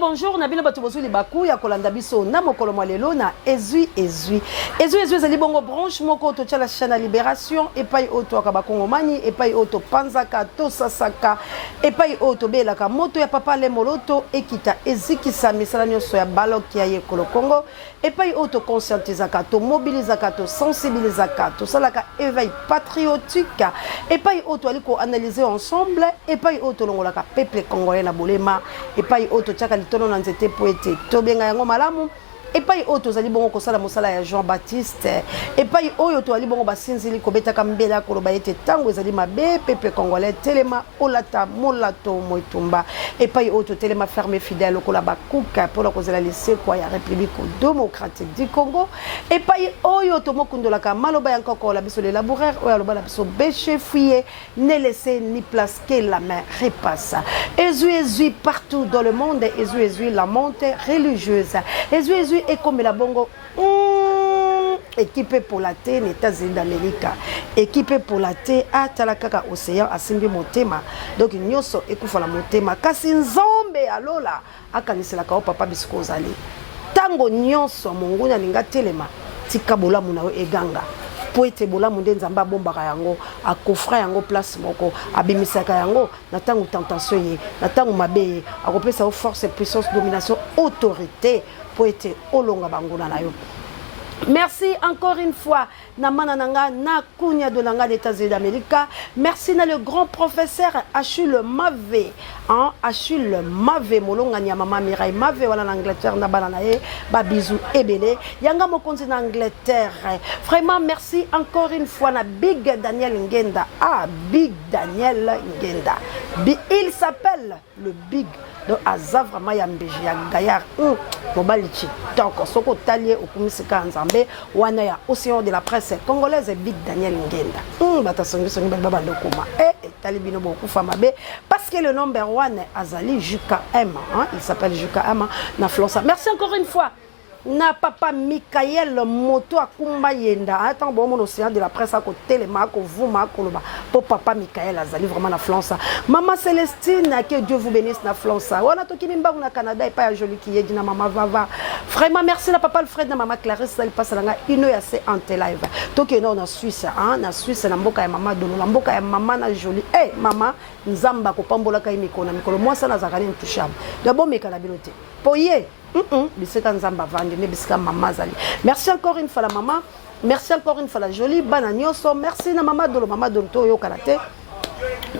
bonjour, Nabino Batubosu Libaku, ya kolanda biso na mokolo lelo na ezui. Ezali bongo branche moko to la chaîne Libération et pai auto akabakongo mani et pai auto panzaka to sasaka et pai auto belaka moto ya papa le moloto ekita ezikisa misala nyonso ya baloki ya yekolo Congo et pai auto conscientisaka to mobilisaka to sensibilisaka to salaka éveil patriotique et pai auto aliko analyser ensemble et pai auto longolaka peuple congolais na bolema et pai auto tchaka litono na nzete poete to benga yango malamu et pas auto zali bongo kosala mosala ya Jean-Baptiste et pas oyo to ali bongo basinzili kobeta kambela koloba ete tango ezali mabe peuple congolais telema olata molato moitumba et pas auto telema fermé fidèle kola bakuka pour la kozela lycée kwa ya République démocratique du Congo et pas oyo to mokundola ka maloba yanko ko la biso les laboureurs oyo aloba la biso béché fouiller ne laisser ni place que la main repasse ezui partout dans le monde ezui la montée religieuse ezui et comme la bongo équipé pour la thé les États-Unis d'Amérique équipé pour la thé à talakaka océan asimbi motema donc nyoso ekufa la motema kasi nzombe alola akanisela ka papa bisiko zali tango nyoso monguna ninga telema tika bolamu na eganga po ete bolamu nde nzamba bombaka yango akofra yango place moko abimisaka yango na tango tentation ye na tango mabe akopesa au force puissance domination autorité po ete olonga banguna na yo. Merci encore une fois Namana Nanga na Kounia de Nanga des États-Unis d'Amérique. Merci na le grand professeur Achille Mavé. Achille Mavé molonga nya mama Mirai Mavé wala en Angleterre na bananae ba bisou ebele. Yanga mo konti na Angleterre. Vraiment merci encore une fois na Big Daniel Ngenda. Big Daniel Ngenda. Il s'appelle le Big donc Azavra Mayambeji ya Gaillard Mobalichi donc soko talier okumisika nzambe wana ya océan de la presse congolaise Big Daniel Ngenda bata songi songi baba ndokoma talibino beaucoup famabe parce que le number 1 azali JKM il s'appelle JKM na Flonsa. Merci encore une fois na papa Michael Moto akumba yenda attends bon mon océan de la presse à côté les marques vuma koloba pour papa Michael azali vraiment na Flonsa. Maman Célestine que Dieu vous bénisse na Flonsa wana to kimimba na Canada et pas joli qui est na maman Vava vraiment merci na papa Alfred na maman Clarisse elle passe là ino ya c'est en live to que non na Suisse na Suisse na mboka ya mama Dono na mboka ya mama na joli mama nzamba ko pambola kai mikolo moi ça na zakani intouchable d'abord mekala bilote poye merci encore une fois la maman, merci encore une fois la jolie bananioso, merci na maman Dolo maman Donto yo karate.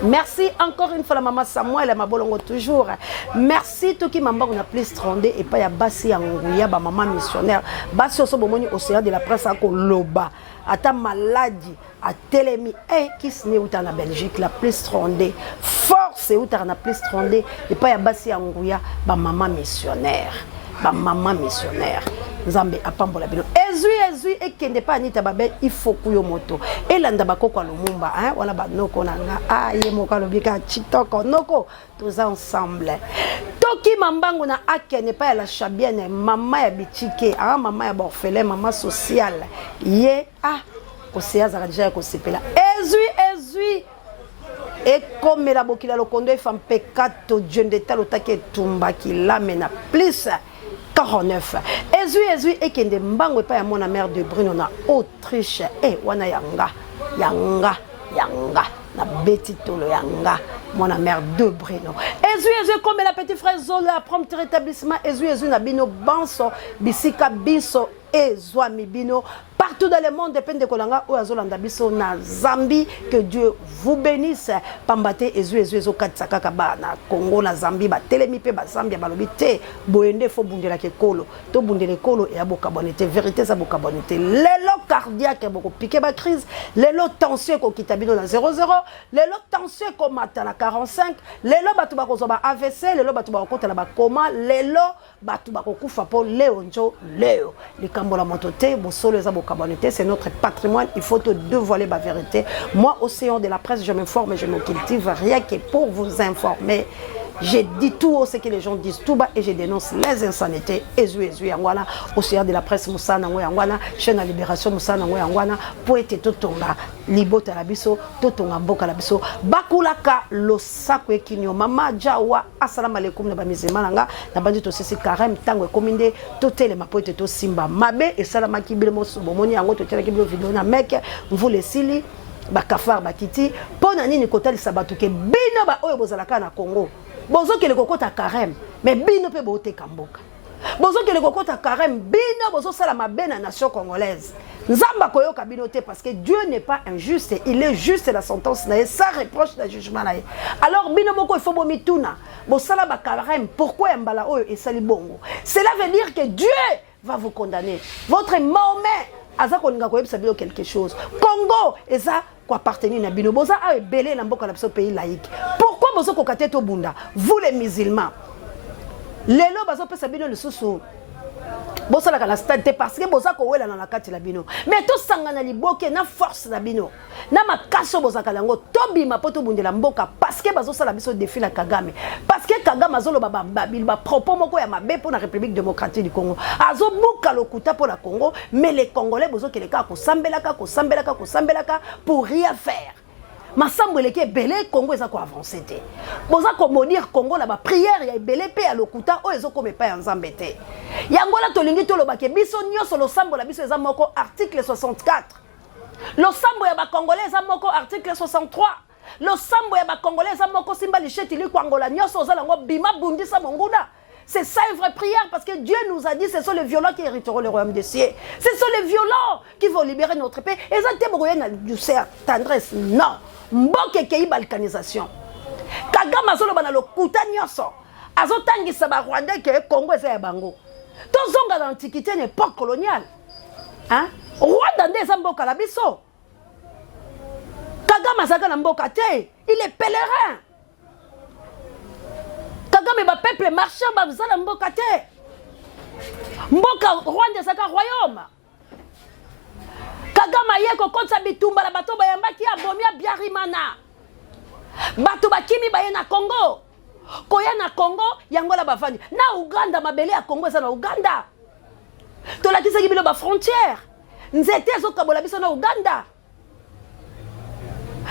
Merci encore une fois la maman Samuel et ma bolongo toujours. Merci tout qui m'a on a plus trondé et pas ya basi anguya ba maman missionnaire. Basi oso bomoni océan de la presse à Koloba. Ata maladie à Télémi qui se né outa na Belgique la plus trondé. Force outa na plus trondé et pas ya basi anguya ba maman missionnaire. Ba maman missionnaire. Nzambe apambola bino ezui ekende pa anita babe il faut kuyo moto elanda bakoko a lumumba wala banoko nanga ye moka lobika chitoko noko tous ensemble toki mambango na akene pa la chabienne mama ya bichike mama ya orphelin mama sociale ye koseaza déjà ko sepela ezui et comme la bokila lokondo femme pekato Dieu ndeta lotake tumba ki lamena plus 49. Ezui et kende mbango pa ya mona mère de Bruno na Autriche wana yanga na Betty Tolo yanga mona mère de Bruno. Ezui comme la petite frère Zola prompt rétablissement ezui na bino banso bisika biso ezwami bino partout dans le monde dépend de kolanga o azolanda biso na Zambie que Dieu vous bénisse pambate ezui katsaka kaba na Congo na Zambie ba telemi pe ba Zambia balobi te boende fo bundela ke kolo to bundele kolo et aboka bonité vérité ça boka bonité lelo cardiaque boko piqué ba crise lelo tension ko kitabino na 00 lelo tension ko mata na 45 lelo batu ba kozoba AVC lelo batu ba kota la ba coma lelo batu ba kokufa po leo njo leo likambola motote bo solo eza boka bonité c'est notre patrimoine il faut te dévoiler la vérité moi océan de la presse je m'informe je me cultive rien que pour vous informer Je dis tout haut ce que les gens disent tout bas et je dénonce les insanités. Ezu yangwana, océan de la presse Moussana yangwana, chaîne de libération Moussana yangwana, poète totonga, libota la biso, totonga mboka la biso, bakulaka lo sakwe kinyo mama jawa, assalamu alaikum na bamizema nanga, na bandi to sisi karem tango kominde, totele ma poète to simba mabe et salama kibile mo subomoni yango to tele kibile vidéo na mec, mvule sili, bakafar bakiti, pona nini kotalisa batuke bino ba oyo bozalaka na Congo. Bozo ke le kokota carême, mais bino pe bote kamboka. Bozo ke le kokota carême, bino bozo sala mabe na nation congolaise. Nzamba koyoka bino te parce que Dieu n'est pas injuste, il est juste la sentence na sans reproche na jugement na. Alors bino moko il faut bomituna. Bo sala ba carême, pourquoi mbala oyo et sali bongo? Cela veut dire que Dieu va vous condamner. Votre Mahomet aza kolinga koyebisa bino quelque chose. Congo eza ko appartenir na bino boza a belé na mboka na biso pays laïque. Pourquoi bozo kokate to bunda? Vous les musulmans. Lelo bazo pesa bino le susu. Bosa la stade parce que boza ko wela na la kati la bino. Mais to sangana liboke na force na bino. Na makaso boza kalango tobi mapoto bundela mboka parce que bazo sala biso défi la Kagame. Parce que Kagame azolo baba babil ba propos moko ya mabe pour la République démocratique du Congo. Azo buka lokuta pour la Congo, mais les Congolais bozo keleka ko sambelaka pour rien faire. Masambo eleke belé Congo eza ko avancer te. Boza ko monir Congo la ba prière ya belé pe ya lokuta o ezo ko mepa ya nzambe te. Yangola tolingi to lobake biso nyoso lo sambo la biso eza moko article 64. Lo sambo ya ba congolais eza moko article 63. Lo sambo ya ba congolais eza moko simba licheti li kwangola nyoso oza lango bima bundisa monguna. C'est ça une vraie prière parce que Dieu nous a dit ce sont les violents qui hériteront le royaume des cieux. Ce sont les violents qui vont libérer notre pays. Et ça te douceur, tendresse, non. Mboke kei balkanisation. Kagame azolo bana lokuta nyoso. Azotangisa ba Rwanda ke Congo eza ya bango. Tozonga dans l'antiquité l'époque coloniale. Hein? Rwanda nde eza mboka la biso. Kagame azaka na mboka te, il est pèlerin. Kagame ba peuple marchand ba zala mboka te. Mboka Rwanda ezaka royaume. Kagame yeko konsa bitumba la bato bayambaki abomia biarimana. Bato bakimi baye na Congo. Koya na Congo yangola bavandi. Na Uganda mabele ya Congo eza na Uganda. Tolakisa kibilo ba frontière. Nzete zo kabola biso na Uganda.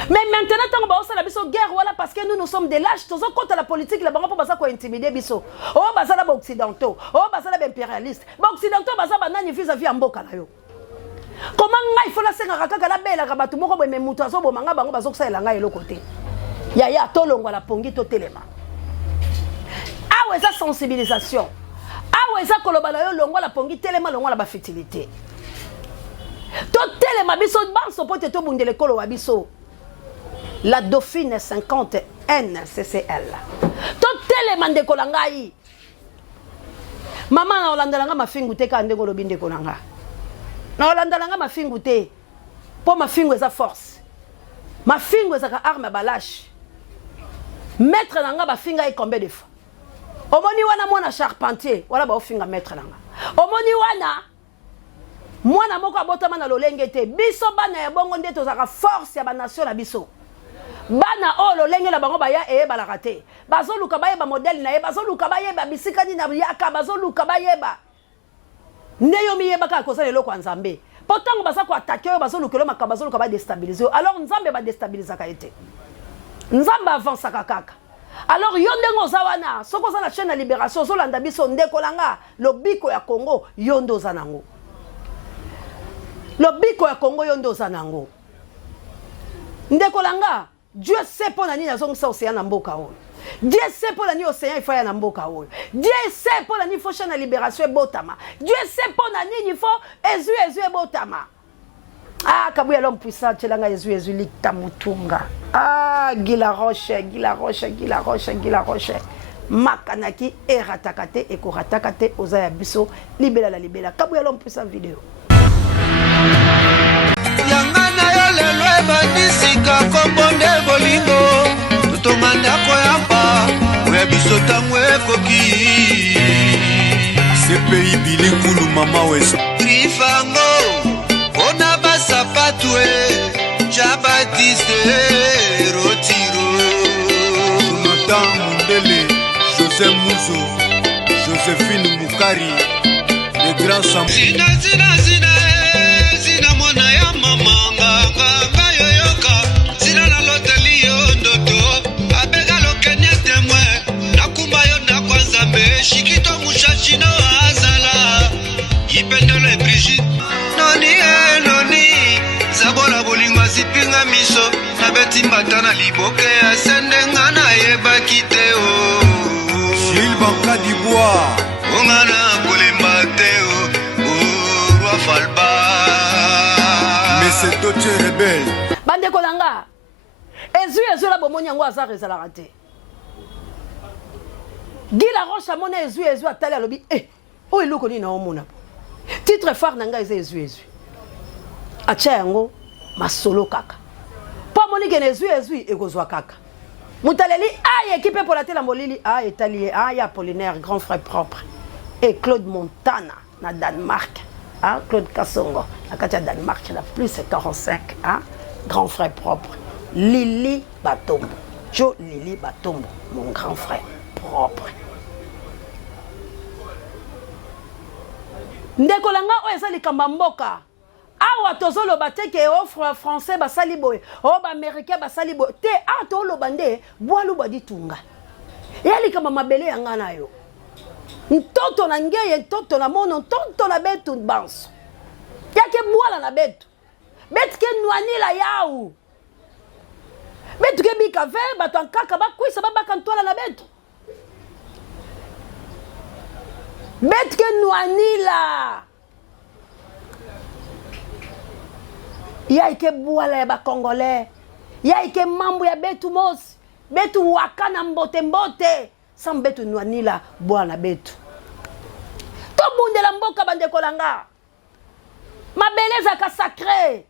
Mais maintenant tant ba osala biso guerre voilà parce que nous sommes des lâches, tozo contre la politique la bango po basa ko intimider biso. Oh basala ba occidentaux, oh basala ba impérialiste. Ba occidentaux basa ba nani vis-à-vis ya mboka na yo. Comment il faut la senga kaka la belle rabatu moko bo memuto azo bo manga bango bazo kusala ngai eloko te. Ya tolongwa la pongi to telema. Ah ouais ça sensibilisation. Ah ouais ça koloba na yo longwa la pongi telema longwa la ba fertilité. To telema biso banso po te to bundele kolo wa biso. La Dauphine 50 NCCL. To telema ndeko la ngai. Mama na olandalanga mafingu te ka ndeko lobi ndeko nanga. Na olandalanga mafingu te. Po mafingu eza force. Mafingu eza ka arme balash. Maître nanga bafinga e combien de fois. Omoni wana mwana charpentier, wala ba ofinga maître nanga. Omoni wana mwana moko abotama na lolenge te. Biso bana ya bongo nde tozaka force ya ba nation na biso. Bana o lolenge la bango baya e balaka te. Bazoluka bayeba modèle na ye, bazoluka bayeba bisikani na yaka, bazoluka bayeba. Neyo miyeba ka kosa lelo kwa Nzambe. Pourtant baza ko attaquer bazoluka lo makaba bazoluka ba déstabiliser. Alors Nzambe ba déstabiliser ka été. Nzambe avance kaka. Alors yondengo zawana, soko za na chaîne de libération zo landa biso ndeko langa, lobiko ya Congo yondo zanango. Lobiko ya Congo yondo zanango. Ndeko langa, Dieu sait pour nani nazongisa océan na mboka oyo. Dieu sait pour nani océan il faut ya na mboka oyo. Dieu sait pour nani faut chaîne de libération botama. Dieu sait pour nani il faut ezu botama. Ah, kabuya l'homme puissant, tchelanga Yezu likta mutunga. Ah, Gila Roche. Makanaki e ratakate e ko ratakate ozaya biso libela la libela. Kabuya l'homme puissant vidéo. Yangana yo lelo ebandisika kombonde bolingo. Tutomanda koyamba, oya biso tango ekoki. Ce pays bilingulu mama weso. Trifango. Ona basa patwe Jabatiste Rotiro Jonathan Mundele Lorenzo, Joséphine Moukari, le grand Sam. Zina mwana ya mama nga yoyoka. Zina la loteli yo ndoto. Abega lokenya temwe. Nakumba yo na kwanza me. Shikito mushachino azala. Ipendele Brigitte. Noni. Zabola bolingo zipinga miso. Nabeti matana liboke ya sendenga na yeba kiteo. Gilles Banca Dubois. Ongana kolemba teo. Roi Falba. Mais c'est d'autres rebelles. Bande kolanga. Ezu la bomoni yango azar ezalaka te. Guy Laroche amona ezu atali alobi oyo eloko nini na omona. Titre phare nanga ezu. Acha yango masolo kaka. Po moni ke ezu ekozwa kaka. Mutaleli équipe pour la télé molili Italie ya Apollinaire grand frère propre et Claude Montana na Danemark. Claude Kassongo na kati Danemark la plus 45 grand frère propre. Lili Batombo. Jo Lili Batombo, mon grand frère propre. Ndeko langa o ezali kamba mboka. Awa tozolo bateke offre français basali boy, ba américain basali boy. Te to lo bande boalu baditunga. Yali kama mabele yanga nayo. Ntoto na ngeye, ntoto na mono, ntoto na betu banso. Yake boala na betu. Betu ke nwanila yau. Betu ke bika ve bato ankaka bakwisa babaka ntwala na betu. Betu ke nwanila. Ya ike boala ya ba Congolais. Ya ike mambo ya betu mosi. Betu wakana mbote. Sam betu nwanila boala betu. To bunde la mboka bande kolanga. Mabeleza ka sacré.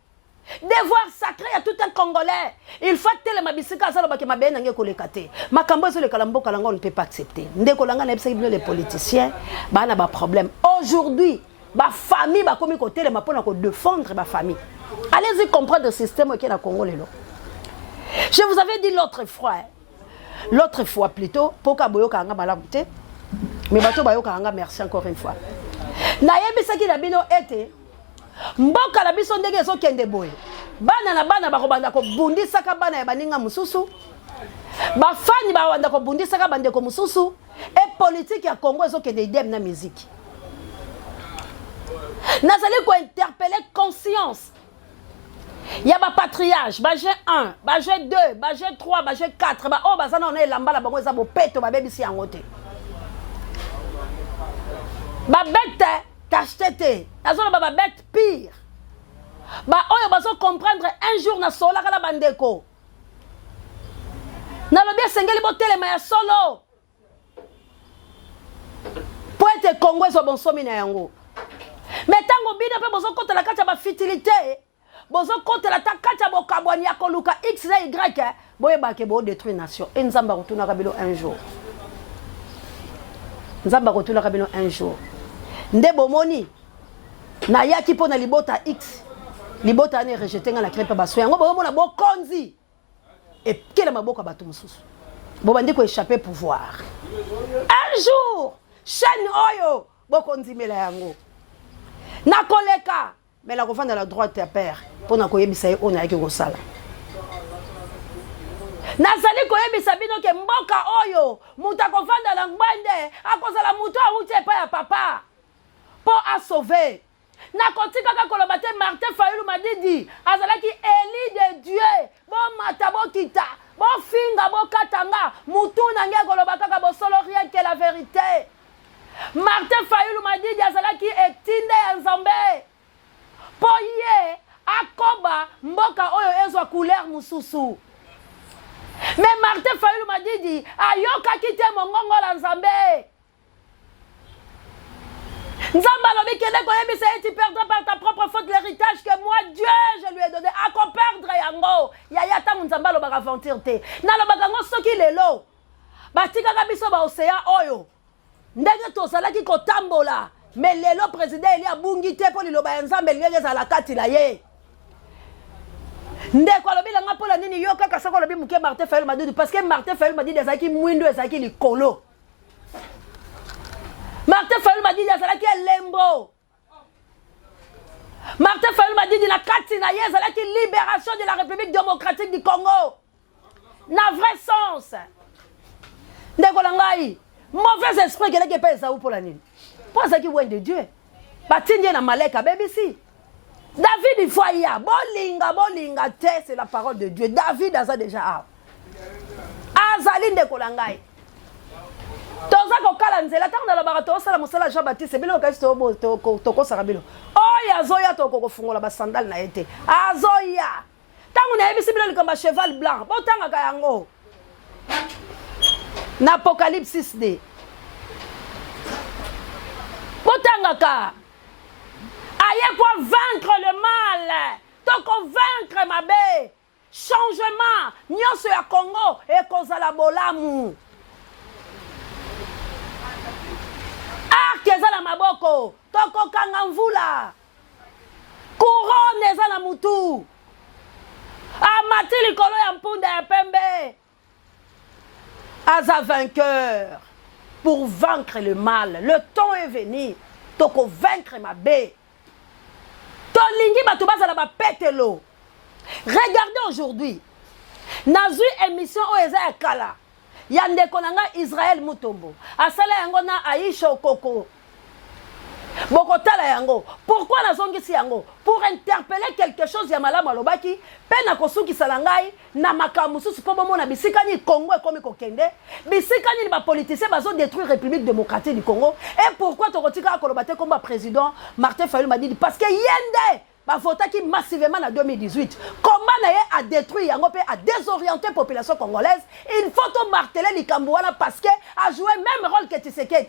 Devoir sacré à tout un Congolais. Il faut tele mabisika salo bake mabene nge kolekate. Makambo zo le kalamboka langa on ne peut pas accepter. Nde kolanga na ebisa les politiciens ba ba problème. Aujourd'hui, ba famille ba komi côté le mapona ko défendre ba famille. Allez-y comprendre le système qui est dans le Congo. Je vous avais dit l'autre fois plutôt, pour que vous ayez malabouté, mais vous merci encore une fois. Nayebisa ki na bino ete, mboka na biso ndenge so kende boy. Bana na bana bakobanda ko bundisa ka bana ya baninga mususu. Ba fani ba wanda ko bundisa ka bande ko mususu. Et politique ya Congo so kende idem na musique. Nazali ko interpeller conscience. Il y a un patriarche, bagé 1, bagé 2, bagé 3, bagé 4. Oh, bah ça on est lamba la bango ça bo peto ba baby si en côté. Ba bête cacheté. Azo ba bête pire. Ba oyo bazo comprendre un jour na sola kala bandeko. Na lo bien sengeli bo telema ya solo. Poete Congo so bon somi na yango. Mais tango bina pe bozo kota la kacha ba futilité. Bozo kote la takacha bokabwani ya koluka X na Y boye bake bo détruire nation et nzamba retourna kabilo un jour. Nzamba retourna kabilo un jour. Nde bomoni na yaki pona libota X. Libota ne rejeté nga la crepe baso yango bomo na bokonzi. Et kele maboka bato mususu. Bo bandi ko échapper pouvoir. Un jour chaîne oyo bokonzi mela yango. Na koleka mais la refande de la droite à père pour na koyebisa on a ki kosala. Nazali koyebisa bino ke mboka oyo muta kofanda na ngwende akozala muto awuti pa ya papa pour a sauver. Na kotika ka kolobate Martin Fayulu Madidi azalaki Élie de Dieu bo mata bo kita bo finga bo katanga mutu na nge kolobaka ka bo solo rien que la vérité. Martin Fayulu Madidi azalaki etinde ya Nzambe. Poye akoba mboka oyo ezwa couleur mususu. Mais Martin Fayulu Madidi ayoka kite mongongo la Nzambe. Nzamba lobi kende koyebisa eti perdre par ta propre faute l'héritage que moi Dieu je lui ai donné. Ako perdre yango. Yaya ta Nzamba lobaka aventure te. Na lobaka ngo soki lelo. Batika ka biso ba océan oyo. Ndenge tozalaki kotambola. Mais lelo président il y a bungité pour liloba Nzambe ngeze za la kati la ye. Ndeko lobi langa pola nini yo kaka sako lobi muke Martin Fayulu Madidi parce que Martin Fayulu Madidi ezaki mwindo ezaki likolo. lembo. Martin Fayulu m'a dit la Katina Yez, la libération de la République démocratique du Congo. Na vrai sens. Ndekolangai, mauvais esprit qui est pas ça pour la nuit. Pour ça qui est de Dieu. Batindie na maleka BBC. David il faut y a bolinga te c'est la parole de Dieu. David a ça déjà. Azali ndekolangai. Toza ko kala nzela tanga la barato sala musala Jean Baptiste bilo ka sto to ko sarabilo. Oya azoya to ko fungola ba sandal na ete. Azoya. Tangu na ebisi bilo likamba cheval blanc. Bo tanga ka yango. Na Apocalypse 6D. Bo tanga ka. Aye pour vaincre le mal. To ko vaincre mabe. Changement. Nyonso ya Congo e kozala bolamu. Arc ezala maboko, toko kanga mvula. Couronne ezala mutu. Amati likolo ya mpunda ya pembe. Aza vainqueur. Pour vaincre le mal. Le temps est venu. Toko vaincre ma baie. Tolingi batu bazala ba petelo. Regardez aujourd'hui. Nazu émission Oeza ya kala. Yande konanga Israël Mutombo. Asala yango na Aisha Okoko. Bokotala yango. Pourquoi la zongisi yango? Pour interpeller quelque chose ya malamu alobaki, pena kosuki salangai na makamusu sipobo mona bisikani Congo ekomi kokende. Bisikani ba politicien bazo détruire République démocratique du Congo. Et pourquoi tokotika kolobate comme président Martin Fayulu m'a dit parce que yende ba votaki massivement en 2018. Comment a détruit yango pe a désorienté la population congolaise. Il faut to marteler Likambouana parce que a joué même rôle que Tshisekedi.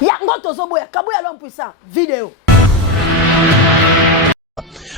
Yango tozoboya Kabouya l'homme puissant. Vidéo.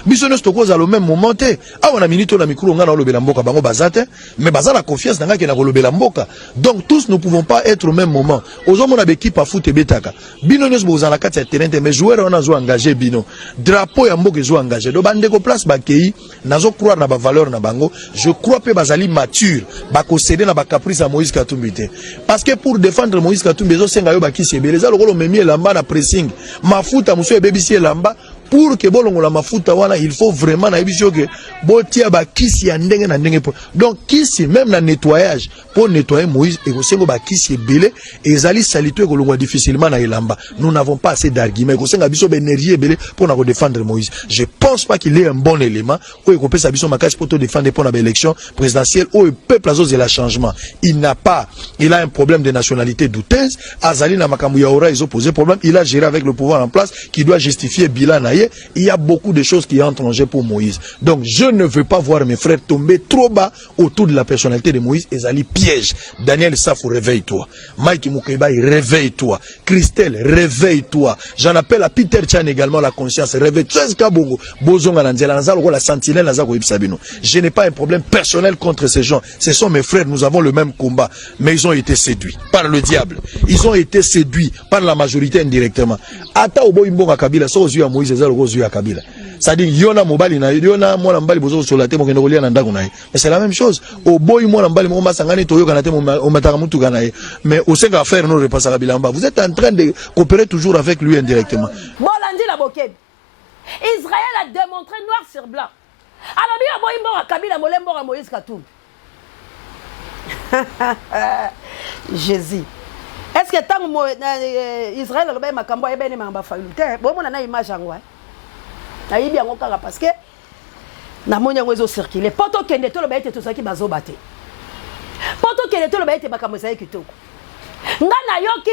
Biso stoko za le même moment te awana minito na micro nga na lobela mboka bango bazate mais baza la confiance na nga ke na lobela mboka donc tous ne pouvons pas être au même moment ozomo na équipe à foot betaka bino nyos boza na kati ya terrain mais joueur on a zo engagé bino drapeau ya mboka zo engagé do bande ko place bakei nazo croire na ba valeur na bango je crois pe bazali mature ba ko céder na ba caprice à Moïse Katumbi te parce que pour défendre Moïse Katumbi zo senga yo ba kisi ebeleza lokolo memi elamba na pressing mafuta muso ebebisi elamba pour que bolongo la mafuta wana il faut vraiment na ebisio que botia ba kisi ya ndenge na ndenge donc kisi même na nettoyage pour nettoyer Moïse et kosengo ba kisi ebele ezali salito ekolongwa difficilement na elamba nous n'avons pas assez d'arguments kosenga biso ba énergie ebele pour na ko défendre Moïse je pense pas qu'il est un bon élément ou ekopesa biso makasi pour te défendre pour na élection présidentielle ou le peuple azose la changement il a un problème de nationalité douteuse azali na makambu ya ora ils ont posé problème il a géré avec le pouvoir en place qui doit justifier bilan na il y a beaucoup de choses qui entrent en jeu pour Moïse. Donc je ne veux pas voir mes frères tomber trop bas autour de la personnalité de Moïse. Ezali piège. Daniel Safou, réveille-toi. Mike Mukeba, réveille-toi. Christelle, réveille-toi. J'en appelle à Peter Chan également la conscience. Réveille-toi. La sentinelle. Je n'ai pas un problème personnel contre ces gens. Ce sont mes frères. Nous avons le même combat. Mais ils ont été séduits par le diable. Ils ont été séduits par la majorité indirectement. Ata Obo Imbonga Kabila, so aux yeux à Moïse, aux yeux à Kabila. C'est-à-dire, yona mobali na yona mwana mbali bozo sur la tête mokendo kolia na ndako na ye. Mais c'est la même chose. Au boy mwana mbali mo masangani toyo kana te mo mataka mutu kana ye. Mais au senga faire no repasse à bilamba. Vous êtes en train de coopérer toujours avec lui indirectement. Bolandi la bokeb. Israël a démontré noir sur blanc. Alors bien boy mbora Kabila molembo ra Moïse Katumbi. Jésus. Est-ce que tant Israël a le makambo e bene mamba Fayulu te bo mona na image ngwa na yibi yango kaka parce que na moni yango ezo circuler poto kende to lo ba ete to saki bazo bate poto kende to lo ba ete makambo za kitoko nga na yoki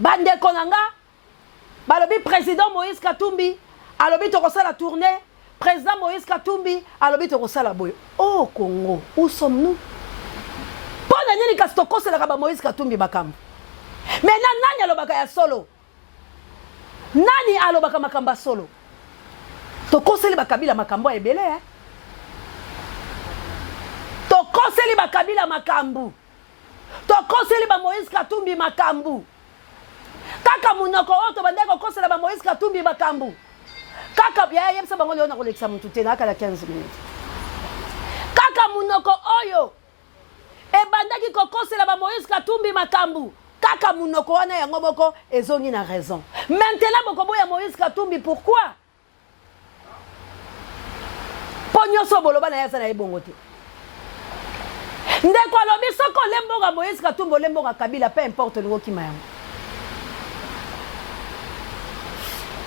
bande konanga balobi président Moïse Katumbi alobi to kosala tournée président Moïse Katumbi alobi to kosala boyo oh Congo où sommes-nous pona nini kastoko sala ka ba Moïse Katumbi makambo mais nani alobaka ya solo nani alobaka makamba solo tokoseli bakabila makambo ebele tokoseli bakabila makambu tokoseli ba Moïse Katumbi makambu kaka munoko oto bandeko kosela ba Moïse Katumbi makambu kaka ya yebisa bango leo na kolekisa mutu te na kala 15 minutes kaka munoko oyo ebandaki kokosela ba Moïse Katumbi makambu kaka munoko wana yango moko ezongi na raison. Maintenant bokobo ya Moïse Katumbi pourquoi? Ponyoso boloba na yasa na ebongo te. Ndeko alobi soko lemboka Moïse Katumbi lemboka Kabila peu importe le ki mayango.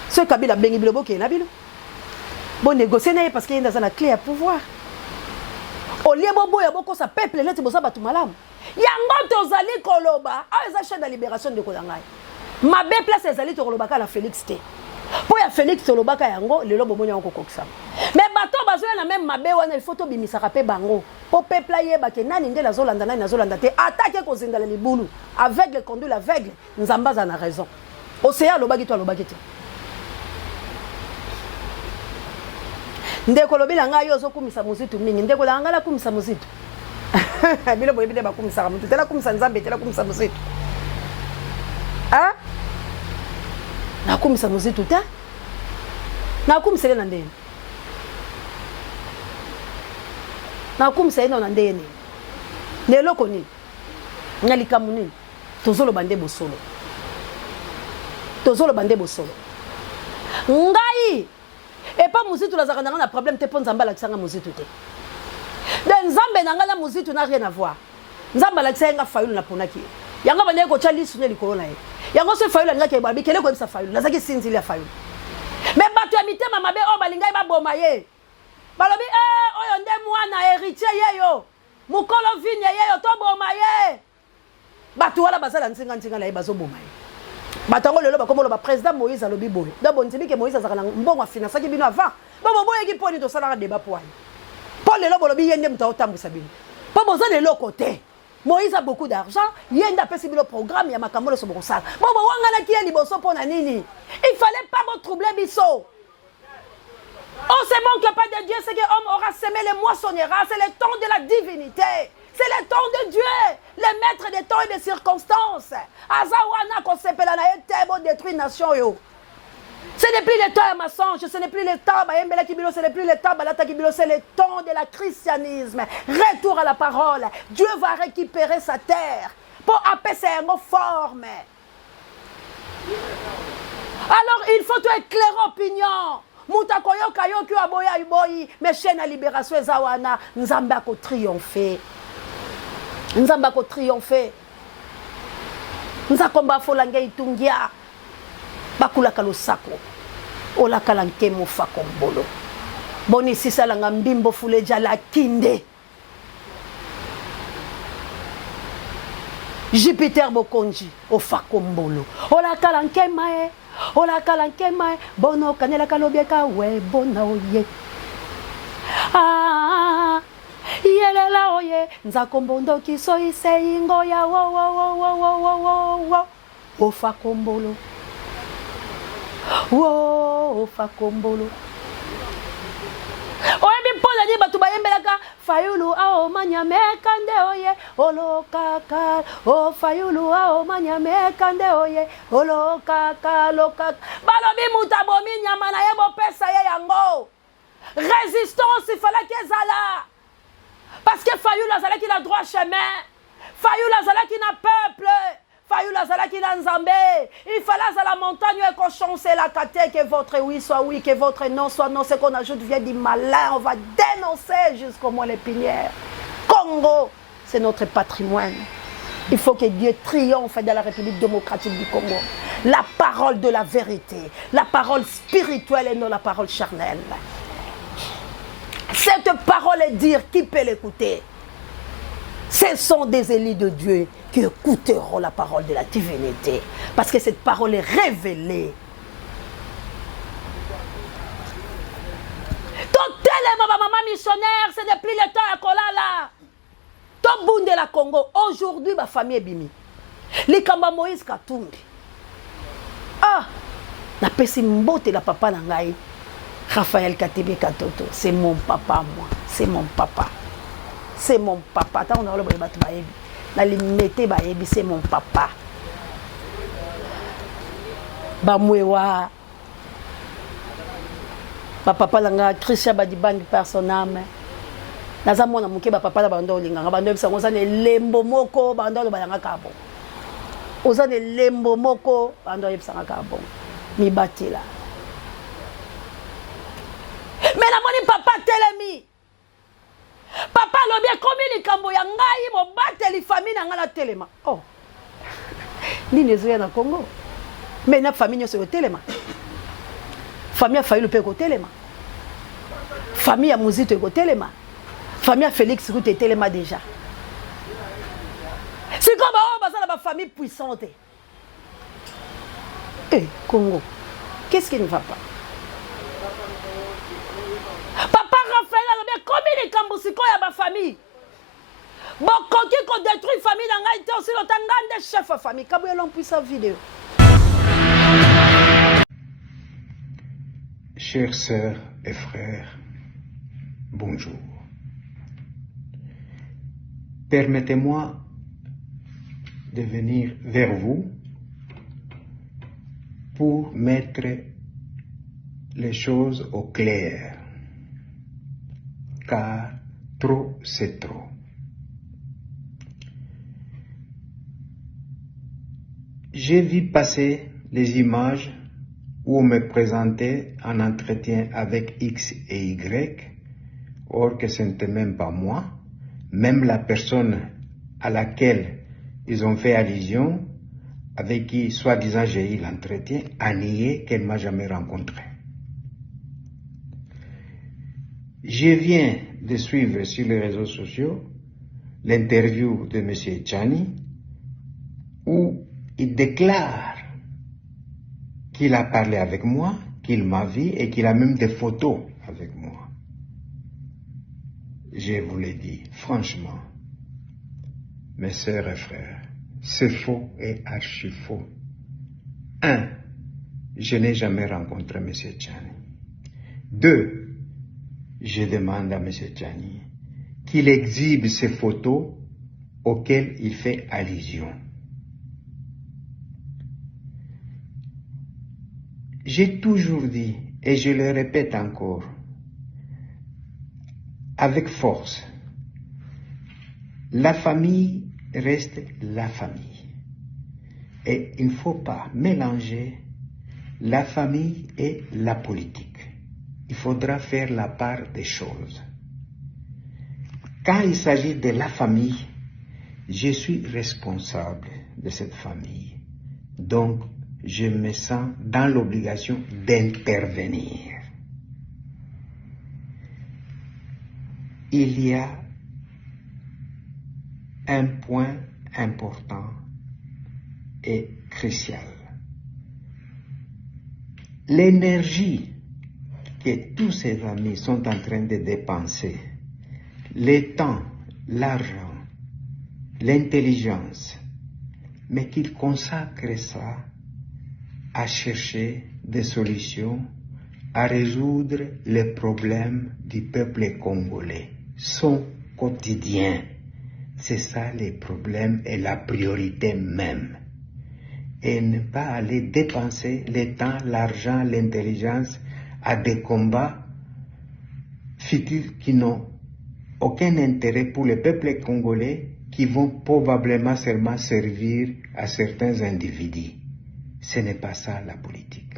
Ce Kabila bengi bilobo ke na bilo. Bon négocier na parce qu'il y a dans la clé à pouvoir. Au lieu bobo ya boko sa peuple leti bosa batu malamu. Yango tozali koloba, a eza chef de libération de Kolangai. Mabe place ezali to koloba ka la Félix T. Po ya Félix tolobaka yango lelo bomonya ko kokisa. Mais bato bazoya na même mabe wana il faut to bimisaka pe bango. Po peuple yeba ke nani ndela zolanda nani nazolanda te. Attaque ko zindala libulu. Aveugle conduit l'aveugle. Nzambaza na raison. Océan lobaki to lobaki te. Ndeko lobila nga yo zo kumisa muzitu mingi ndeko la ngala kumisa muzitu bilo boye bide ba kumisa muzitu tela kumisa nzambe tela kumisa muzitu ah na kumisa muzitu ta na kumisa na ndeni na kumisa ina na ndeni lelo koni ngalika munini tozolo bande bosolo ngai et pas musitu la zaka na problème te ponza mbala kisanga musitu te den nzambe na ngala musitu na rien à voir nzamba la tsenga fayulu na ponaki yanga bane ko chali suneli corona ye yango se fayulu nga ke babi kele ko bisa fayulu la zaki sinzili ya fayulu mais batu ya mitema mabe o balingai ba boma ye balobi oyo nde mwana héritier yeyo mukolo vigne yeyo to boma ye batu wala basala nzinga la ye bazo boma ye batango lelo bakomolo ba président Moïse alobi boye d'abord ntibi ke Moïse azaka na mbongo finance ki bino avant bobo boye ki poni to sala débat poani Paul lelo bolobi yende mta otambisa bino po boza lelo côté Moïse a beaucoup d'argent yenda pesi bino programme ya makambo so boko sala bobo wanga na ki liboso pona nini il fallait pas me troubler biso oh c'est bon que pas de Dieu c'est que homme aura semé les moissonnera c'est le temps de la divinité. C'est le temps de Dieu, le maître des temps et des circonstances. Azawana konsepela na yetebo détruit nation yo. Ce n'est plus le temps à mensonge, ce n'est plus le temps bayembela kibilo, ce n'est plus le temps balata kibilo, c'est le temps de la christianisme. Retour à la parole. Dieu va récupérer sa terre pour apaiser une forme. Alors il faut éclairer opinion. Mutakoyo kayo ki aboya iboyi, mais chaîne à libération zawana, nzamba ko triompher. Nzamba ko triompher. Nzakomba folange itungia. Bakula kalosako. Ola kalanke mo fakombolo. Boni sisa langa mbimbo fuleja la kinde. Jupiter bokonji o fakombolo. Ola kalanke mae. Ola kalanke mae. Bono kanela kalobieka we bona oye. Ah. Yelela oye nzakombondo kiso iseingo ya wo ofa kombolo wo ofa kombolo oye bipola ni batu bayembelaka fayulu ao manyame kande oye olokaka o fayulu ao manyame kande oye olokaka lokaka balobi mutabomi nyama na yebo pesa ye yango résistance il fallait qu'elle là. Parce que Fayou Lazala qui a droit chemin, Fayou Lazala qui n'a peuple, Fayou Lazala qui a Nzambé, il fallait à la montagne et cochon, c'est la caté, que votre oui soit oui, que votre non soit non, ce qu'on ajoute vient du malin, on va dénoncer jusqu'au moins l'épinière. Congo, c'est notre patrimoine. Il faut que Dieu triomphe dans la République démocratique du Congo. La parole de la vérité, la parole spirituelle et non la parole charnelle. Cette parole est dire qui peut l'écouter. Ce sont des élus de Dieu qui écouteront la parole de la divinité. Parce que cette parole est révélée. Totalement, ma maman missionnaire, ce n'est plus le temps à Kolala. Tout de la Congo, aujourd'hui, ma famille est bimi. Les Kamba Moïse Katumbi. Ah, la pessimbote la papa nangai. Raphaël Katebe Katoto, c'est mon papa, moi. C'est mon papa. C'est mon papa. Tant on a le batu baebi. La limite baebi, c'est mon papa. Bamwewa. Papa langa Christian Badibang personne âme. Naza mona muke papa la bando linga. Bando bisa ngosane lembo moko bando lo balanga kabo. oza ne lembo moko ando yebisanga ka bon mi batela mais la moni papa telemi papa lobi komi likambo ya ngai mo bateli famille na ngala telema oh nini ezoya na Congo mais na famille nyonso yotelema famille ya Fayulu pe kotelema famille ya Muzito ekotelema famille ya Félix Kute etelema déjà c'est comme ça la famille puissante Congo qu'est-ce qui ne va pas papa Raphaël a combien de kambusiko ya ba famille bokoki ko détruire famille na ngai te aussi le tangande chef de famille kabuye long puissant vidéo. Chères sœurs et frères, bonjour. Permettez-moi de venir vers vous pour mettre les choses au clair, car trop c'est trop. J'ai vu passer les images où on me présentait un entretien avec X et Y, or que ce n'était même pas moi. Même la personne à laquelle ils ont fait allusion, avec qui soi-disant j'ai eu l'entretien, a nié qu'elle ne m'a jamais rencontré. Je viens de suivre sur les réseaux sociaux l'interview de M. Tchani, où il déclare qu'il a parlé avec moi, qu'il m'a vu et qu'il a même des photos avec moi. Je vous l'ai dit, franchement, mes sœurs et frères, c'est faux et archi faux. 1. Je n'ai jamais rencontré M. Tchani. 2. Je demande à M. Tchani qu'il exhibe ces photos auxquelles il fait allusion. J'ai toujours dit, et je le répète encore, avec force, la famille reste la famille. Et il ne faut pas mélanger la famille et la politique. Il faudra faire la part des choses. Quand il s'agit de la famille, je suis responsable de cette famille. Donc, je me sens dans l'obligation d'intervenir. Il y a un point important et crucial. L'énergie que tous ces amis sont en train de dépenser, le temps, l'argent, l'intelligence, mais qu'ils consacrent ça à chercher des solutions, à résoudre les problèmes du peuple congolais, son quotidien. C'est ça les problèmes et la priorité même. Et ne pas aller dépenser le temps, l'argent, l'intelligence à des combats futurs qui n'ont aucun intérêt pour le peuple congolais, qui vont probablement seulement servir à certains individus. Ce n'est pas ça la politique.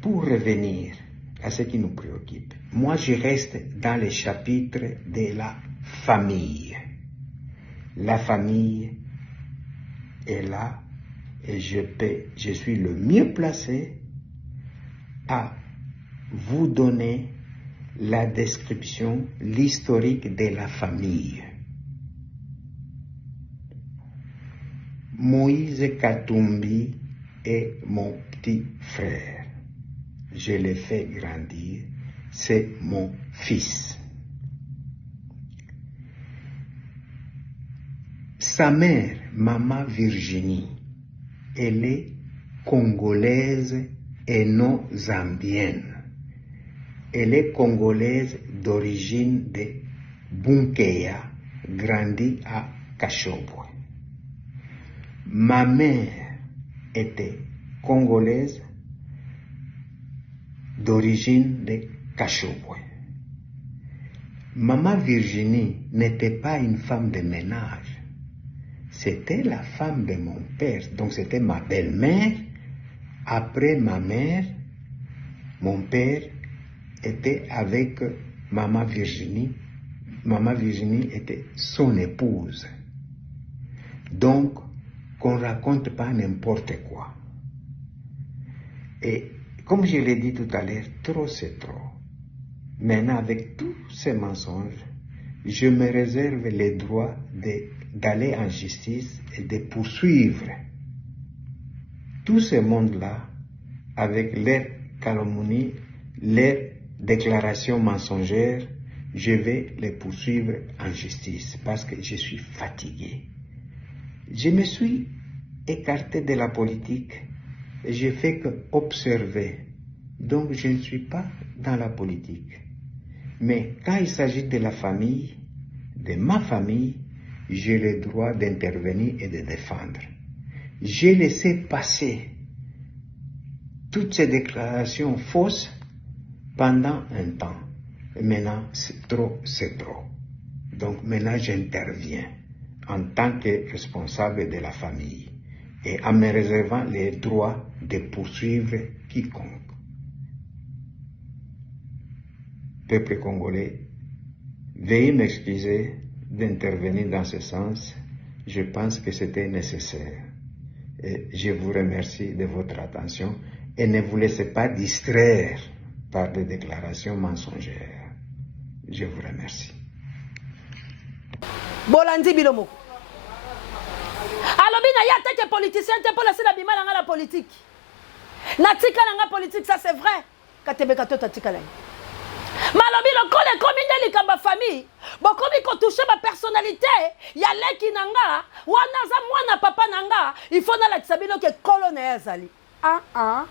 Pour revenir à ce qui nous préoccupe, moi je reste dans le chapitre de la famille. La famille est là et je suis le mieux placé à vous donner la description, l'historique de la famille. Moïse Katumbi est mon petit frère. Je l'ai fait grandir. C'est mon fils. Sa mère, Maman Virginie, elle est congolaise et non zambienne. Elle est congolaise d'origine de Bunkeya, grandie à Kashobwe. Ma mère était congolaise d'origine de Kashobwe. Maman Virginie n'était pas une femme de ménage. c'était la femme de mon père. Donc c'était ma belle-mère. Après ma mère, mon père était avec Maman Virginie. Maman Virginie était son épouse. Donc, qu'on ne raconte pas n'importe quoi. Et comme je l'ai dit tout à l'heure, trop c'est trop. Maintenant, avec tous ces mensonges, je me réserve le droit d'aller en justice et de poursuivre tout ce monde-là avec leurs calomnies, leurs déclarations mensongères. Je vais les poursuivre en justice parce que je suis fatigué. Je me suis écarté de la politique et je fais que observer. Donc je ne suis pas dans la politique. Mais quand il s'agit de la famille, de ma famille, j'ai le droit d'intervenir et de défendre. J'ai laissé passer toutes ces déclarations fausses pendant un temps. Et maintenant, c'est trop, c'est trop. Donc maintenant, j'interviens en tant que responsable de la famille et en me réservant les droits de poursuivre quiconque. Peuple congolais, veuillez m'excuser d'intervenir dans ce sens. Je pense que c'était nécessaire. Et je vous remercie de votre attention et ne vous laissez pas distraire par des déclarations mensongères. Je vous remercie. Bolandi Bilomo. Alors, il y a des politiciens qui ont la bima dans la politique. Natika dans la politique, ça c'est vrai. Katebeka tatika la. Malobi le kole komine likamba famille. Boko biko toucher ma personnalité. Ya leki nanga, wana za mwana papa nanga, il faut na la tsabino ke colonel zali. Ah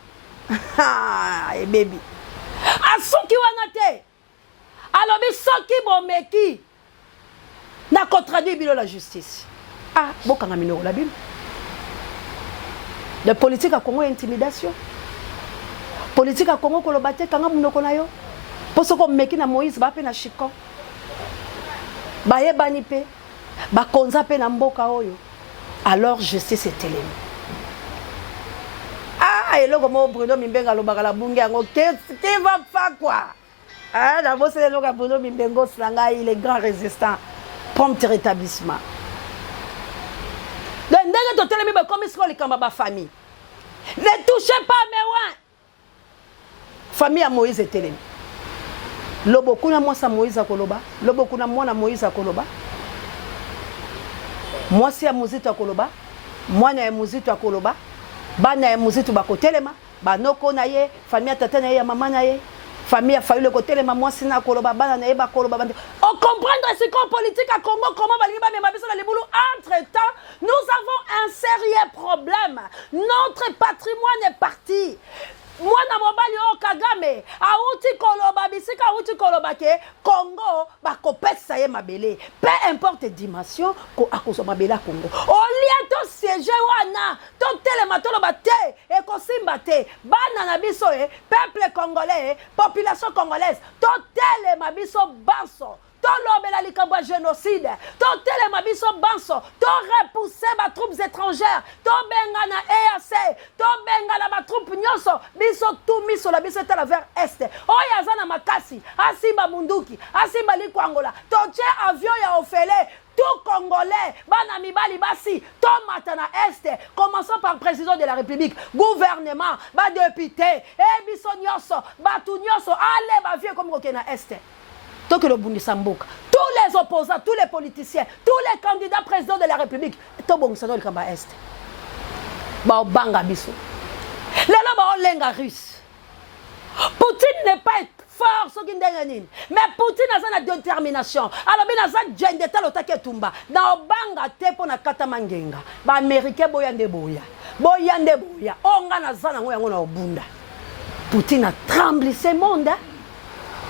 baby. Asuki wana te. Alobi soki bomeki. Na contradit bilo la justice. Ah, bokanga minoko la Bible. La politique à Congo intimidation. Politique à Congo kolobate kanga minoko na yo. Poso ko meki na Moïse ba pe na Chikon. Ba yebani pe, ba konza pe na mboka oyo. Alors justice est élevée. Ah, et là comme Bruno Mimbenga lobaka la bungi yango qui va pas quoi. Ah, d'abord c'est le Bruno Mimbengo slanga, il est grand résistant. Prompt rétablissement. Donc, dès que tu as comme ça, les ma famille. Ne touchez pas mes ouins. Famille à Moïse est télé. Lobokuna moi sa Moïse à Koloba. Lobokuna moi na Moïse à Koloba. Moi si à Moïse à Koloba. Moi na Moïse à Koloba. Ba na Moïse à Kotelema. Ba noko na ye. Famille à tata na ye, maman na ye. Famille a fallu le côté les mamans sina koloba bana na eba koloba bande. On comprendre ce qu'on politique à Congo comment va liba mais ma biso na les boulot. Entre-temps, nous avons un sérieux problème. Notre patrimoine est parti. Moi na mobali o Kagame, auti koloba bisika auti koloba ke Congo ba kopesa ye mabele. Peu importe dimension ko akoso mabela Congo. Au lieu de siéger wana, to telema to loba te e ko simba te. Bana na biso peuple congolais, population congolaise, to telema biso banso. To lobela likabwa génocide, to telema biso banso, to repousser ma troupes étrangères, to benga na EAC, to benga na ma troupe nyonso, biso tout miso la biso tala vers est. Oya zana makasi, asimba munduki, asimba likwangola, to tche avion ya ofele. Tout Congolais, bana mibali basi, tomata na est, commençons par le président de la République, gouvernement, ba député, et biso nyonso, ba tout nyonso, allez ba vieux comme na est. Tous les opposants, tous les politiciens, tous les candidats présidents de la République, tout bon ça dans le Kamba Est. Ba banga biso. Les là lenga russe. Poutine n'est pas fort ce qui ndengani. Mais Poutine a une détermination. Alors bien ça gêne de tel otake tumba. Dans banga te pour na kata mangenga. Ba américain boyande boya. Boyande boya. Onga na zana ngoya ngona obunda. Poutine a tremblé ce monde.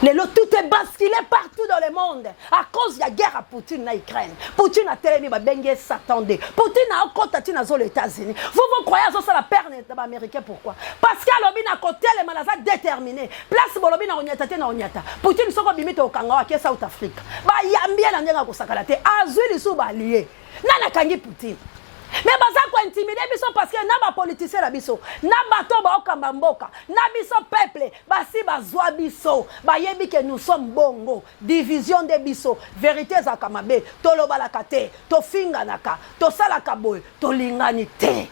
Tout est basculé partout dans le monde à cause de la guerre à Poutine en Ukraine. Poutine a télé bengue s'attendait. Poutine a encore tati aux États-Unis. Vous croyez que ça la perte américain pourquoi? Parce qu'à l'obin à côté les malades déterminés. Place bolobi na onyata te na onyata. Poutine soko bimite au Kanga qui est South Africa. Ba yambia na ndenga ko sakalate. Azuli sou ba lié. Nana kangi Poutine. Mais baza ko intimider biso parce que na ba politicien la biso, na bato ba okamba mboka, na biso peuple, basi bazwa biso, ba yebi que nous sommes bongo, division de biso, vérité za kamabe, to lobalaka te, to finganaka, to salaka boy, to lingani te.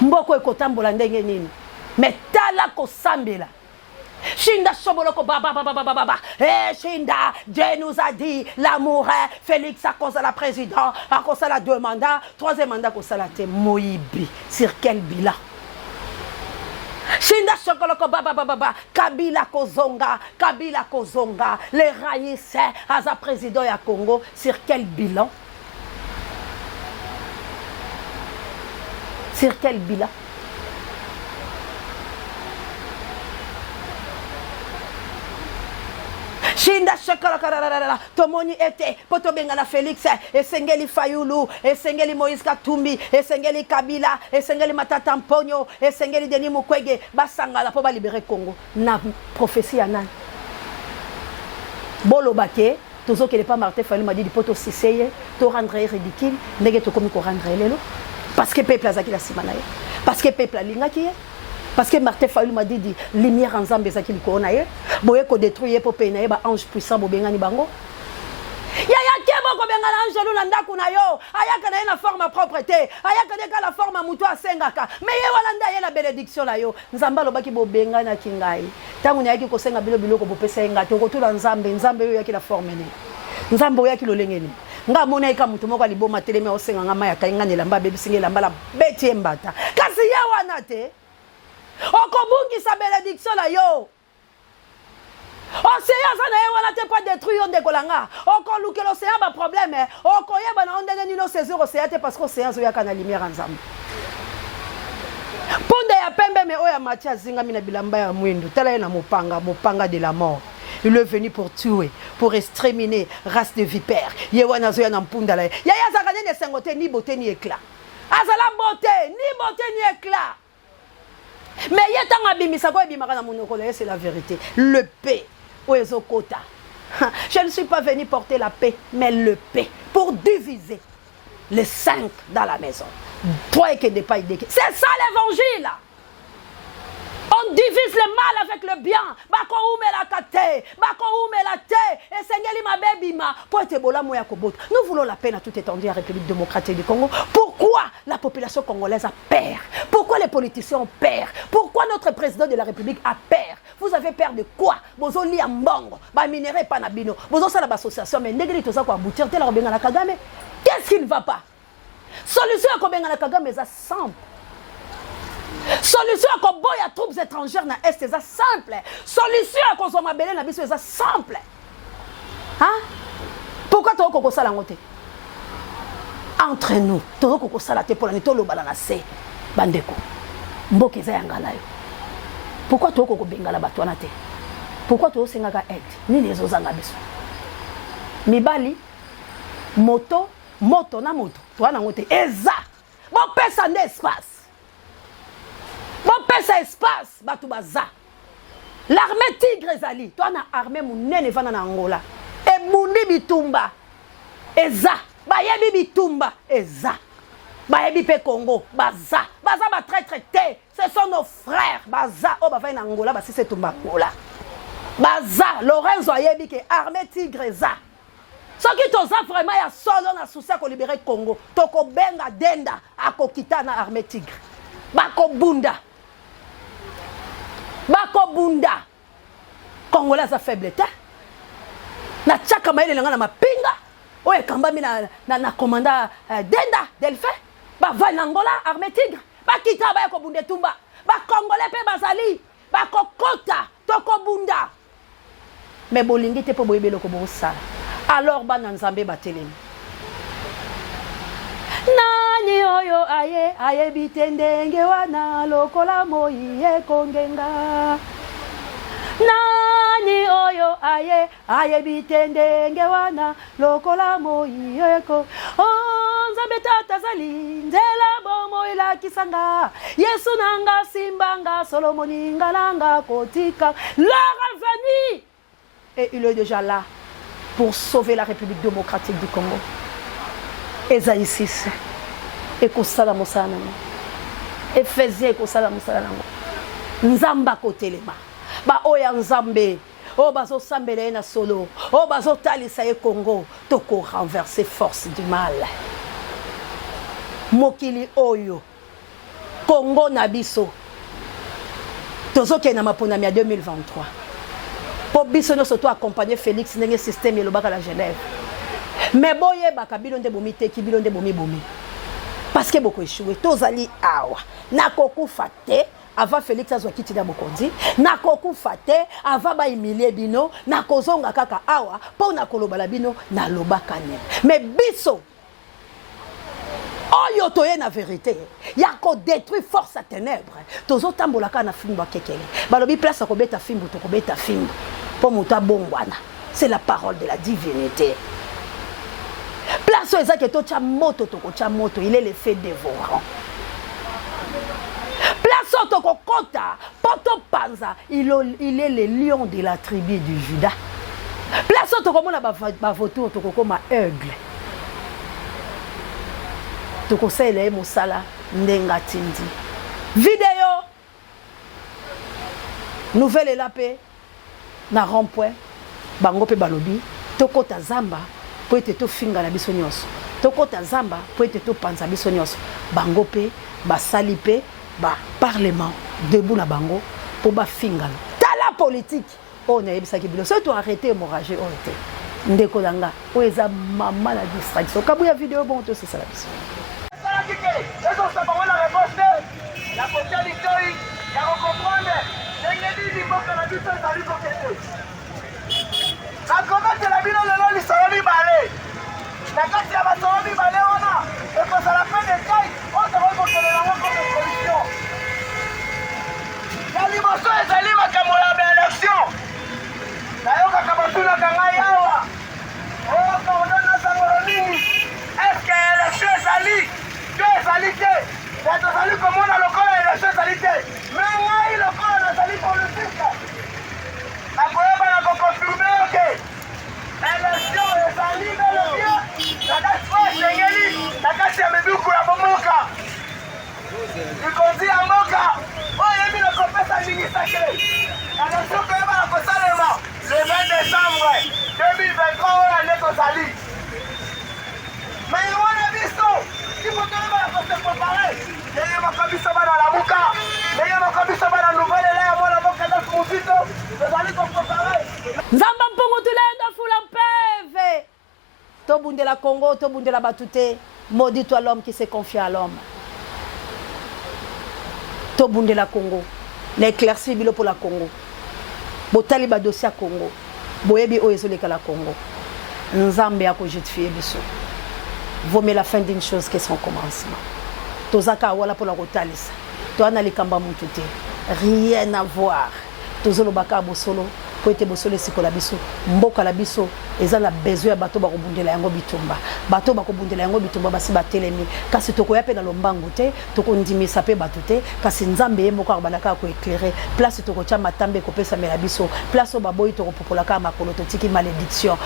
Mboko ekotambola ndenge nini? Mais tala ko sambela. Shinda Soboloko baba baba baba baba. Eh Shinda, Dieu nous a dit l'amour est Félix à cause de la présidente, à cause de la 2 mandats, 3e mandat cause de la Moïbi. Sur quel bilan? Shinda Soboloko baba baba baba. Kabila Kozonga, les raïsés à sa président à Congo. Sur quel bilan? Sur quel bilan? Shinda shakala tomoni ete poto bengana Félix esengeli Fayulu esengeli Moïse Katumbi esengeli Kabila esengeli Matata Mponyo esengeli Denis Mukwege basangala po ba libérer Congo na prophétie ya nani bolobake tozo kele pas Martin Fayulu m'a dit poto siseye to rendre ridicule ndenge to komi ko rendre lelo parce que peuple azaki la simana ye parce que peuple alingaki ye. Parce que Martin Fayulu m'a dit lumière en Zambie ça qui le corona ye boye ko détruire pour peine ba ange puissant bo bengani bango ya kebo ko bengana ange lu nanda kuna yo ayaka na forme propreté ayaka de la forme mutu asengaka mais ye wala nda ye na bénédiction la yo nzamba lo baki bo bengana kingai tangu na yaki ko senga bilo ko bo pesa nga to ko tula nzambe yo yaki la forme ne nzambe yo yaki lo lengeni nga mona ika mutu moko liboma teleme osenga nga maya kainga ne lamba bebi singela mbala beti mbata kasi ya wana te okobungi sa bénédiction la yo océan ça na wana te pas détruire on dékolanga okoluke l'océan ba problème okoyeba na ondenge nino saisir océan te parce que océan zo yaka na lumière ensemble ponde ya pembe me oya matia zinga mina bilamba ya mwindu tala na mopanga de la mort. Il est venu pour tuer, pour exterminer race de vipères. Yewana zo ya na mpunda la ya zakane ne sengote ni beauté ni éclat azala beauté ni éclat. Mais il y a tant d'abimisa quoi bimaka na monoko c'est la vérité. Le paix oezokota. Je ne suis pas venu porter la paix, mais le paix pour diviser les 5 dans la maison. 3 et que des pas idées. C'est ça l'évangile. On divise le mal avec le bien. Bako ume la kate, bako ume la te, et sengeli ma bébima. Pour être bola moya kobot. Nous voulons la paix à toute étendue à la République démocratique du Congo. Pourquoi la population congolaise a peur? Pourquoi les politiciens ont peur? Pourquoi notre président de la République a peur? Vous avez peur de quoi? Bozo li ambongo, ba minéré panabino. Bozo ça l'association mais ndegeli to ça quoi aboutir tel robenga na Kagame. Qu'est-ce qui ne va pas? Solution à kobenga na Kagame ça simple. Solution à koboya troupes étrangères na est c'est simple. Solution à consommer belé na biso c'est simple. Hein? Pourquoi tu as ça la ngote? Entre nous, tu as ça la te pour la nito lo balana se bandeko. Mboke za yangala yo. Pourquoi tu as bengala batwana te? Pourquoi tu as sengaka aide? Ni les ozanga biso. Mibali moto na moto. Toi na ngote eza. Bon pesa n'espace. Bon pesa espace batu baza. L'armée Tigre ezali. Toi na armée munene vana na Angola. E mundi bitumba. Eza. Bayebi bitumba. Eza. Bayebi pe Congo. Baza. Baza ba traître te. Ce sont nos frères. Baza. Oh ba na Angola ba si c'est tumba Angola. Baza. Lorenzo ayebi ke armée Tigre eza. Ce qui toza vraiment ya solo na souci ko libérer Congo. Toko benga denda akokita na armée Tigre. Bako bunda. Congolais za faible te. Na tchaka maile nga na mapinga. Oye kamba mi na commandant Denda Delphin. Ba va na Angola armée Tigre. Ba kita ba ko bunde tumba. Ba Congolais pe bazali. Ba kokota toko bunda. Mais bolingi te po boyebelo ko bosa. Alors ba na Nzambe ba telemi. Nani oyo aye bitendenge wana lokola moye kongenga. Nani oyo aye bitendenge wana lokola moye ko. Oh Nzambe tata zali nzela bomo ila kisanga. Yesu nanga simbanga Solomoni ngalanga kotika. L'heure est venue. Et il est déjà là pour sauver la République démocratique du Congo. Esaïe 6. ekosala mosala nango Ephésiens ekosala mosala nango nzamba kotelema ba oya nzambe o bazo sambela ye na solo o bazo talisa ye Congo toko renverser force du mal mokili oyo Congo na biso tozoke na maponami ya 2023 po biso no surtout accompagner Félix ndenge système elobaka la Genève mais boye bakabilo nde bomi teki bilo nde bomi bomi parce que boko échoué tozali awa nakokufa te avant Félix azwa kiti na bokonzi nakokufa te avant ba humilier bino nakozonga kaka awa po nakoloba la bino na lobaka ne mais biso oyo toye na vérité ya ko détruire force à ténèbres tozo tambola kana fimbo kekele balobi place ko beta fimbo to ko beta fimbo po muta bongwana c'est la parole de la divinité place oyo ezaki tocha moto tokocha moto il est le fait dévorant place oyo tokokota poto panza il est le lion de la tribu du Juda place oyo tokomona bavotour tokokoma aigle tokosala ye mosala ndenga tindi vidéo nouvelle elape na rond-point bango pe balobi tokota zamba po ete tofinga na biso nyonso tokota zamba po ete topanza biso nyonso bango pe basali pe ba parlement debout na bango po bafinga tala politique on a yebisaki bilo so to arrêter hémorragie on était ndeko langa o eza mama la distraction kabuya vidéo bon to c'est ça la biso la potentialité ya comprendre ndenge nini mboka na biso ezali kokende nakometela bino lelo lisolo mibale na kati ya basolo mibale wana ekozala pe detai oyo tokoki kokelela ngo comme solution ya liboso ezali makambo ya baélection nayokaka batunaka ngai awa oyoka odana sangolo nini eske élection ezali to ezali te tozali komona lokola élection ezali te me ngai lokola nazali politique nakoyeba na kokonfirme oke élection ezali belo bien na kati oyo esengeli na kati ya mibuku ya bomoka likonzi ya mboka oyo yebi na kopesa ndingisake élection koyeba na kosalema le 20 décembre 2023 oyo ande kozali me wana biso timotoyeba na kose préparé ndenge makobiso bana labuka ndenge makobiso bana nouvelle la ya mwana mboka na kumuzito tozali kopréparé nzamba mpongo tulenda fula mpeve tobundela Congo tobundela batu te maudit toi l'homme qui se confie à l'homme tobundela Congo na éclairci bilo pour la Congo botali ba dossier Congo boyebi oyo ezoleka la Congo nzambe ya ko justifier biso vaut mieux la fin d'une chose que son commencement tozaka wala pour la rotalisa to ana likamba mutu te rien à voir tozolobaka bosolo po ete bosolo sikola biso mboka la biso eza na besoin ya bato bakobundela yango bitumba bato bakobundela yango bitumba basi batelemi kasi tokoya pe na lombangu te tokondimisa pe bato te kasi nzambe ye moko akobandaka koéclairer place tokotia matambe ekopesamela biso place oyo baboyi tokopopolaka makolo totiki malédiction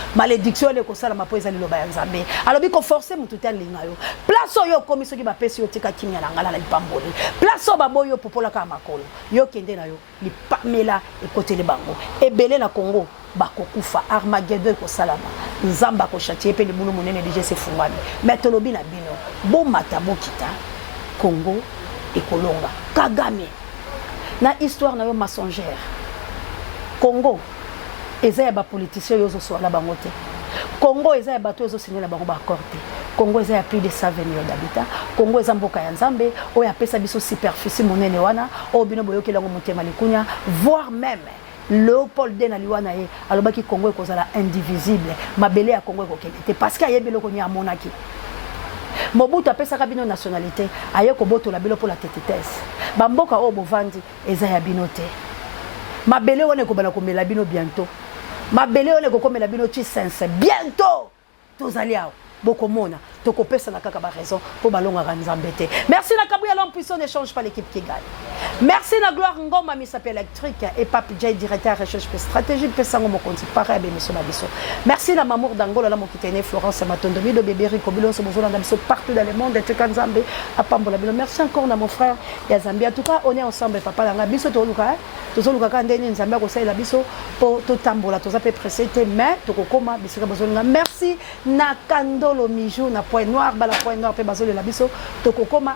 ele ekosalama po eza liloba ya nzambe alobi koforce motu te alinga yo place oyo okomi soki bapesi yo tika kimia na ngala na lipamboli place oyo baboyi yo popolaka makolo yo kende na yo lipamela ekoteli bango ebele na Congo bakokufa Armageddon kosalama nzamba ko châtier pe libulu monene déjà se fungwani mais tolobi na bino bomata bokita Congo ekolonga Kagame na histoire na yo mensongère Congo eza ya ba politicien yo zo swala bango te Congo eza ya bato zo signer na bango ba accord te Congo eza ya plus de 120 millions d'habitants Congo eza mboka ya nzambe oyo apesa biso superficie monene wana o bino boyokelango motema likunya voire même Léopold Den aliwana ye alobaki Congo ekozala indivisible mabele ya Congo ekokende te parce que ayebi eloko nya amonaki Mobutu apesaka bino nationalité aye kobotola bilo pour la tetitesse bamboka oyo bovandi eza ya bino te mabele wana ekobana komela bino bientôt mabele wana ekokomela bino chisense bientôt tozali awa bokomona tokopesa na kaka ba raison pour balonga nzambe te. Merci na Kabouya l'homme puissant n'échange pas l'équipe qui gagne. Merci na Gloire Ngoma Misapi électrique et Pape Jay directeur recherche et stratégie pesango mo konti para be miso babiso. Merci na Mamour d'Angola la mo kitene Florence Matondomi do bébé Rico Biloso bozola na biso partout dans le monde et Nzambe a pambola bilo. Merci encore na mon frère ya Zambia. En tout cas on est ensemble papa la biso to luka tozoluka ka ndeni Nzambe ko salela biso po to tambola toza pe pressé te mais tokokoma bisika bozola. Merci na Kandolo Mijou na Point Noir bala Point Noir pe bazolela biso tokokoma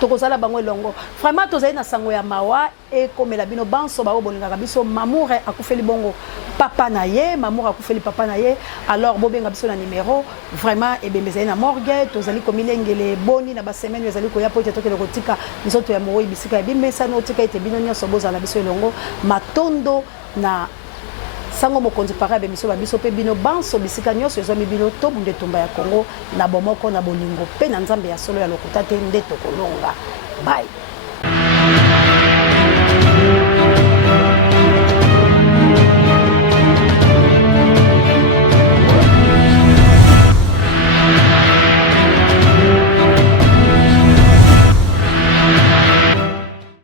tokozala bango longo vraiment tozali na sango ya mawa e komela bino banso ba obolingaka biso Mamour akufeli bongo papa na ye Mamour akufeli papa na ye alors bobenga biso na numéro vraiment ebembezali na morgue tozali komilengele boni na ba semaine ezali ko ya pote tokele kotika nzoto ya moyi bisika ya bimesa no tika ete bino nyonso bozala biso longo matondo na sango mokonzi parabe miso ba biso pe bino banso bisika nyonso ezomi bino to bunde tumba ya Congo na bomoko na bolingo pe na nzambe ya solo ya lokuta te nde tokolonga bye.